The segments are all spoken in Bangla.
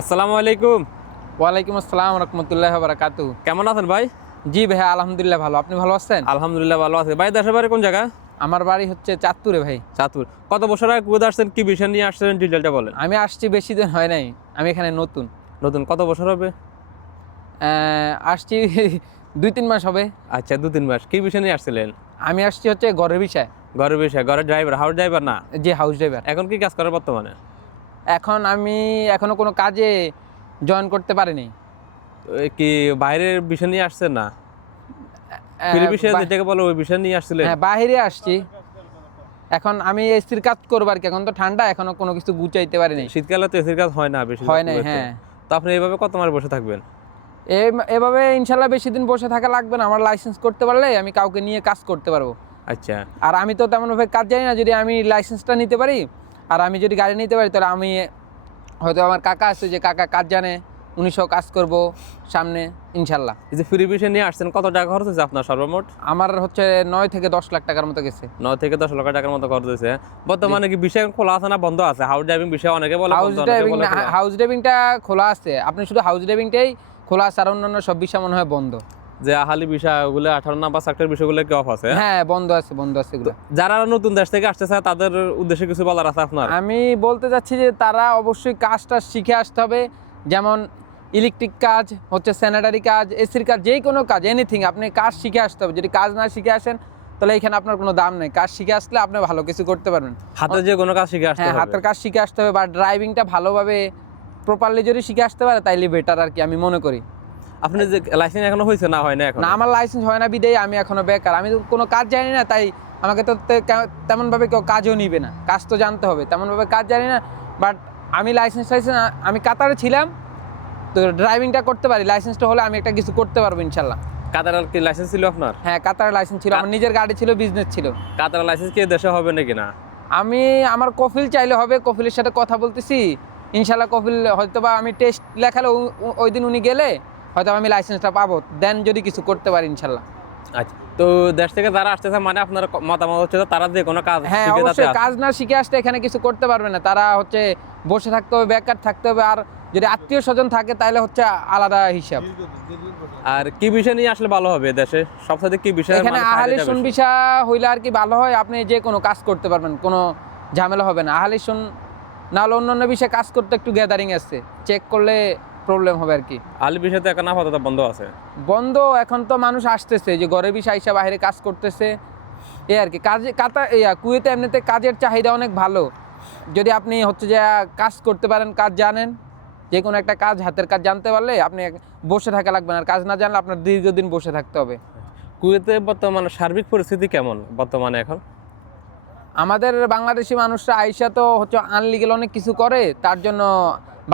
আসসালামু আলাইকুম। ওয়ালাইকুম আসসালাম রহমতুল্লাহ বারাকাতু। কেমন আছেন ভাই? জি ভাইয়া, আলহামদুলিল্লাহ ভালো। আপনি ভালো আছেন? আলহামদুলিল্লাহ ভালো আছি। ভাই দেশের বাড়ি কোন জায়গা? আমার বাড়ি হচ্ছে চাঁদপুরে ভাই। চাঁদপুর। কত বছর আগে কুয়েত আসছেন, কি বিষয় নিয়ে আসছেন ডিটেলটা বলেন। আমি আসছি বেশি দিন হয় নাই, আমি এখানে নতুন। নতুন কত বছর হবে? আসছি 2-3 মাস হবে। আচ্ছা, 2-3 মাস। কি বিষয় নিয়ে আসছিলেন? আমি আসছি হচ্ছে ঘরের বিষয়। ঘরের বিষয়, ঘরের ড্রাইভার, হাউস ড্রাইভার না? যে হাউস ড্রাইভার। এখন কি কাজ করেন বর্তমানে? এখন আমি এখনো কোনো কাজে জয়েন করতে পারিনি। তো কি বাইরের বিষয় নিয়ে আসছেন না? আহ, ফ্রি বিষয় বা- যেটাকে বলো ওই বিষয় নিয়ে আসছিলেন? হ্যাঁ, বাইরে আসছি। এখন আমি এসির কাজ করবো আর কি। এখন তো ঠান্ডা, এখনো কোনো কিছু গুছাইতে পারিনি। শীতকালে তো এসির কাজ হয় না বেশি। হয় নাই, হ্যাঁ। তো আপনি এইভাবে কত মাস বসে থাকবেন? এভাবে ইনশাল্লাহ বেশি দিন বসে থাকা লাগবে না। আমার লাইসেন্স করতে পারলে আমি কাউকে নিয়ে কাজ করতে পারবো। আচ্ছা আর আমি তো তেমনভাবে কাজ জানি না। যদি আমি লাইসেন্সটা নিতে পারি আর আমি যদি গাড়ি নিতে পারি, তাহলে আমি হয়তো আমার কাকা আছে যে কাকা কাজ জানে, উনি সহ কাজ করব সামনে ইনশাল্লাহ। এই যে ফ্রি বিষয় নিয়ে আসছেন, কত টাকা খরচ হয়েছে আপনার সর্বমোট? আমার হচ্ছে 9 থেকে 10 লাখ টাকার মতো গেছে। 9 থেকে 10 লক্ষ টাকার মতো খরচ হয়েছে। বর্তমানে কি বিষয় খোলা আছে না বন্ধ আছে? হাউস ড্রাইভিং বিষয় অনেকে বলে হাউস বন্ধ, অনেকে ড্রাইভিং, বলে খোলা। হাউস ড্রাইভিংটা খোলা আছে। আপনি শুধু হাউস ড্রাইভিংটাই খোলা আছে, আর অন্যান্য সব বিষয় মনে হয় বন্ধ। যে আহালি বিষয় ওগুলো 18 নাম্বার সেক্টর বিষয়গুলো কি অফ আছে? হ্যাঁ, বন্ধ আছে, বন্ধ আছে এগুলো। যারা নতুন দেশ থেকে আসতে চায় তাদের উদ্দেশ্যে কিছু বলার আছে আপনার? আমি বলতে চাচ্ছি যে তারা অবশ্যই কাজটা শিখে আসতে হবে। যেমন ইলেকট্রিক কাজ, হচ্ছে স্যানিটারি কাজ, এসির কাজ, যে কোনো কাজ, এনিথিং আপনি কাজ শিখে আসতে হবে। যদি কাজ না শিখে আসেন তাহলে এখানে আপনার কোনো দাম নেই। কাজ শিখে আসলে আপনি ভালো কিছু করতে পারবেন। হাতে যে কোনো কাজ শিখে আসতে হ্যাঁ, হবে। হাতের কাজ শিখে আসতে হবে, বা ড্রাইভিংটা ভালোভাবে প্রপারলি যদি শিখে আসতে পারে তাইলে বেটার আর কি, আমি মনে করি। আপনি যে লাইসেন্স এখনো হয়েছে না হয় না এখন? না, আমার লাইসেন্স হয় না বিদেই আমি এখনো বেকার। আমি তো কোনো কাজ জানি না, তাই আমাকে তো তেমনভাবে কেউ কাজও নিবে না। কাজ তো জানতে হবে, তেমনভাবে কাজ জানি না। বাট আমি লাইসেন্স আমি কাতারে ছিলাম, তো ড্রাইভিংটা করতে পারি। লাইসেন্সটা হলে আমি একটা কিছু করতে পারবো ইনশাল্লাহ। কাতারের কি লাইসেন্স ছিল আপনার? হ্যাঁ, কাতারের লাইসেন্স ছিল, আমার নিজের গাড়ি ছিল, বিজনেস ছিল। কাতারের লাইসেন্স কি দেশে হবে নাকি না? আমি আমার কফিল চাইলে হবে, কফিলের সাথে কথা বলতেছি ইনশাল্লাহ। কফিল হয়তো বা আমি টেস্ট লেখালে ওই দিন উনি গেলে হয়তো আমি লাইসেন্সটা পাবো, দেন যদি কিছু করতে পারি ইনশাল্লাহ। আচ্ছা, তো দেশ থেকে যারা আসতেছে মানে আপনার মতামত হচ্ছে যে তারা যে কোনো কাজ হ্যাঁ, শিখে যাতে অবশ্যই আসে। কাজ না শিখে আসতে এখানে কিছু করতে পারবে না। তারা হচ্ছে বসে থাকতে হবে, বেকার থাকতে হবে। আর যদি আত্মীয় স্বজন থাকে তাহলে হচ্ছে আলাদা হিসাব। আর কি বিষয় নিয়ে আসলে ভালো হবে দেশে? সবসাথে কি বিষয় এখানে আহালি শুন ভিসা হইলে আর কি ভালো হয়, আপনি যে কোনো কাজ করতে পারবেন, কোনো ঝামেলা হবে না। আহালি শুন না হলে অন্যান্য বিষয়ে কাজ করতে একটু গ্যাদারিং আছে, চেক করলে প্রবলেম হবে আর কি। আলি বিষয় তো এখন আপাতত বন্ধ আছে। বন্ধ এখন তো মানুষ আসতেছে, যে ঘরে বিষয় আইসা বাইরে কাজ করতেছে এই আর কি। কাজে কুয়েতে এমনিতে কাজের চাহিদা অনেক ভালো। যদি আপনি হচ্ছে যে কাজ করতে পারেন, কাজ জানেন, যে কোনো একটা কাজ, হাতের কাজ জানতে পারলে আপনি বসে থাকা লাগবে না। আর কাজ না জানলে আপনার দীর্ঘদিন বসে থাকতে হবে। কুয়েতে বর্তমানে সার্বিক পরিস্থিতি কেমন বর্তমানে এখন? আমাদের বাংলাদেশি মানুষরা আইসা তো হচ্ছে আনলিগেল অনেক কিছু করে, তার জন্য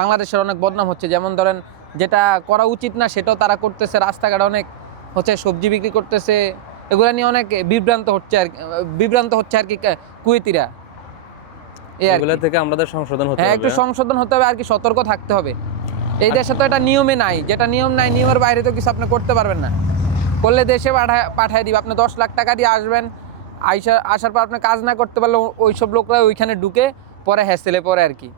বাংলাদেশের অনেক বদনাম হচ্ছে। যেমন ধরেন, যেটা করা উচিত না সেটাও তারা করতেছে। রাস্তাঘাটে অনেক হচ্ছে সবজি বিক্রি করতেছে, এগুলো নিয়ে অনেক বিভ্রান্ত হচ্ছে আর কি কুয়েতিরা। এই আর এগুলো কি। থেকে আমাদের সংশোধন হতে হ্যাঁ, হবে। একটু সংশোধন হতে হবে আর কি, সতর্ক থাকতে হবে। এই দেশে তো এটা নিয়মে নাই, যেটা নিয়ম নাই, নিয়মের বাইরে তো কিছু আপনি করতে পারবেন না। করলে দেশে পাঠায় দিবে। আপনি 10 লাখ টাকা দিয়ে আসবেন, আসার পর আপনি কাজ না করতে পারলে ওই সব লোকরা ওইখানে ঢুকে পরে হ্যাসেলে পরে আর কি।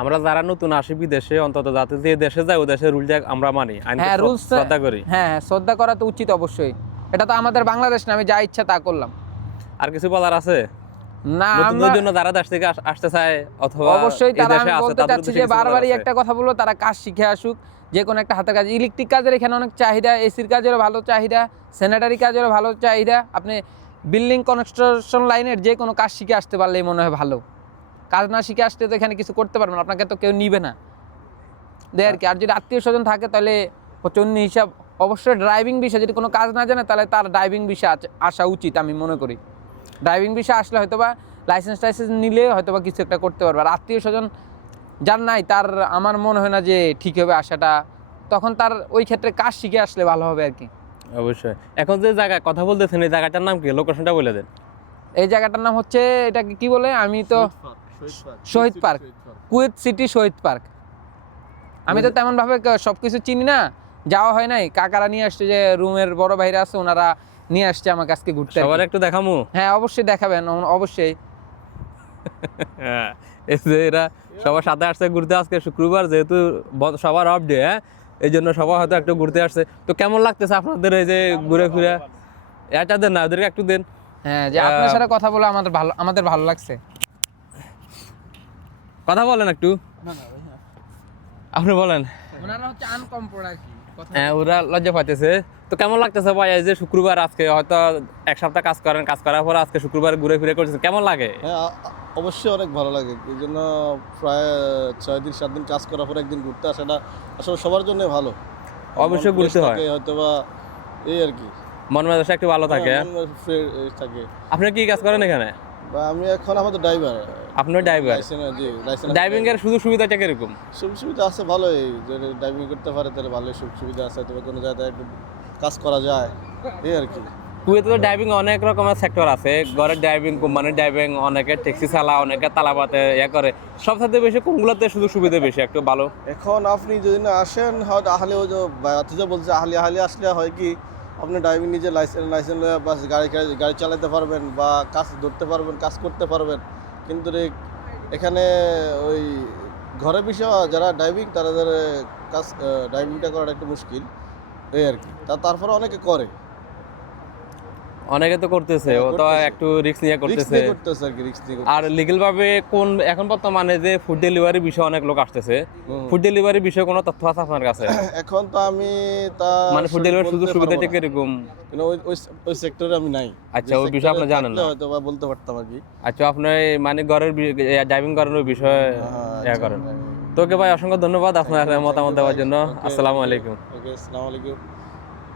আমরা যারা নতুন আসি বিদেশে, অন্তত যাতে যে দেশে যায় ও দেশের রুলটা আমরা মানি, আইনকে হ্যাঁ, রুলস শ্রদ্ধা করি। হ্যাঁ, শ্রদ্ধা করা তো উচিত অবশ্যই। এটা তো আমাদের বাংলাদেশ না, আমি যা ইচ্ছা তা করলাম। আর কিছু বলার আছে না, নতুনদের জন্য যারা দেশ থেকে আসতে চায় অথবা অবশ্যই এই তারা, দেশে আমি আছে বলতে তাদের চাচ্ছি উদ্দেশ্যে যে কিছু বলার বারবারই আছে? একটা কথা বলবো, তারা কাজ শিখে আসুক। যে কোনো একটা হাতের কাজ, ইলেকট্রিক কাজের এখানে অনেক চাহিদা, এসির কাজেরও ভালো চাহিদা, স্যানিটারি কাজেরও ভালো চাহিদা। আপনি বিল্ডিং কনস্ট্রাকশন লাইনের যে কোনো কাজ শিখে আসতে পারলেই মনে হয় ভালো। কাজ না শিখে আসতে তো এখানে কিছু করতে পারবেন, আপনাকে তো কেউ নিবে না দেয় আর কি। আর যদি আত্মীয় স্বজন থাকে তাহলে হচ্ছে অন্য হিসাব। অবশ্যই ড্রাইভিং বিষয়, যদি কোনো কাজ না জানে তাহলে তার ড্রাইভিং বিষয় আসা উচিত আমি মনে করি। ড্রাইভিং বিষয় আসলে হয়তোবা লাইসেন্স নিলে হয়তোবা কিছু একটা করতে পারবে। আর আত্মীয় স্বজন যার নাই, তার আমার মনে হয় না যে ঠিক হবে আসাটা। তখন তার ওই ক্ষেত্রে কাজ শিখে আসলে ভালো হবে আর কি। অবশ্যই। এখন যে জায়গায় কথা বলতেছেন এই জায়গাটার নাম কি? লোকেশনটা বলে দেন। এই জায়গাটার নাম হচ্ছে, এটাকে কি বলে, আমি তো শহীদ পার্ক, কুয়েত সিটি শহীদ পার্ক। আমি তো তেমনভাবে সব কিছু চিনি না, যাওয়া হয় নাই। কাকারা নিয়ে আসছে, যে রুমের বড় ভাইরা আছে, ওনারা নিয়ে আসছে আমার কাছকে ঘুরতে আর কি। সবার একটু দেখামু। হ্যাঁ, অবশ্যই দেখাবেন, অবশ্যই। হ্যাঁ, এই যে এরা সবার সাথে আসছে ঘুরতে, আজকে শুক্রবার যেহেতু সবার অফ ডে, হ্যাঁ, এই জন্য সবাই হয়তো একটু ঘুরতে আসছে। তো কেমন লাগতেছে আপনাদের এই যে ঘুরে ফিরে? এটা দেন না, ওদেরকে একটু দেন। হ্যাঁ, যে আপনার সাথে কথা বলে আমাদের ভালো লাগছে। কথা বলেন একটু, আপনি বলেন। ওনারা হচ্ছে আনকমফোর্ট আর কি হ্যাঁ, ওরা লজ্জা পাইতেছে। তো কেমন লাগতেছে ভাই এই যে শুক্রবার, আজকে হয়তো এক সপ্তাহ কাজ করেন, কাজ করার পর আজকে শুক্রবার ঘুরে ফিরে করছেন, কেমন লাগে? হ্যাঁ, অবশ্যই অনেক ভালো লাগে। এই জন্য প্রায় 6 দিন 7 দিন কাজ করার পর একদিন ঘুরতে আসাটা আসলে সবার জন্য ভালো। অবশ্যই মন ঘুরতে fresh হয়। থাকে হয়তো বা এই আর কি। মন মেজাজ একটু ভালো থাকে। হ্যাঁ, মন fresh থাকে। আপনি কি কাজ করেন এখানে? বা আমি এখন আপাতত ড্রাইভার। আপনি ড্রাইভার? লাইসেন্স। ড্রাইভিং এর সুযোগ সুবিধাটা কিরকম? সুযোগ সুবিধা আছে ভালোই, যে ড্রাইভিং করতে পারে তাহলে ভালোই সুযোগ সুবিধা আছে, তবে কোনো জায়গায় একটু কাজ করা যায় এই আর কি। কুয়েতে তো ড্রাইভিং অনেক রকমের সেক্টর আছে, ঘরের ড্রাইভিং, কোম্পানির ড্রাইভিং, অনেকে ট্যাক্সি চালা, অনেকে তালাবাতে করে। সব সাথে বেশি কোনগুলোতে সুযোগ সুবিধা বেশি একটু ভালো? এখন আপনি যদি না আসেন, হয়তো আহলে ওই যে বাতিজা বলছে আহলে আসলে হয় কি, আপনি ড্রাইভিং নিজে লাইসেন্স বাস গাড়ি চালাতে পারবেন বা কাজ ধরতে পারবেন, কাজ করতে পারবেন। কিন্তু এখানে ওই ঘরের বিষয় যারা ড্রাইভিং তাদের কাজ ড্রাইভিংটা করাটা একটু মুশকিল এই আর কি। তারপরে অনেকে করে, অনেকে তো করতেছে, ও তো করতেছে। একটু রিস্ক নিয়ে রিস্ক করতেছে। নিয়ে করতেছে আর কি, রিস্ক নিয়ে আর লিগ্যাল ভাবে কোন এখন বর্তমানে যে ফুড ডেলিভারি বিষয়ে অনেক লোক আসতেছে, হুম। ফুড ডেলিভারি বিষয়ে কোনো তথ্য আছে আপনার কাছে? এখন তো আমি তা মানে ফুড সঠিক ডেলিভারি বলতে সুযোগ পারবো সুবিধাটা না। কিরকম? কিন্তু ওই সেক্টরে আমি নাই। আচ্ছা, যে ওই বিষয়ে আপনি sector এ জানেন থাকলে না। হয়তো বা বলতে পারতাম আর কি। আচ্ছা, আপনি মানে ঘরের ড্রাইভিং করানোর বিষয়ে আচ্ছা। করেন। তোকে ভাই অসংখ্য ধন্যবাদ আপনার মতামত দেওয়ার জন্য। আসসালামু আলাইকুম। ওকে, আসসালামু আলাইকুম।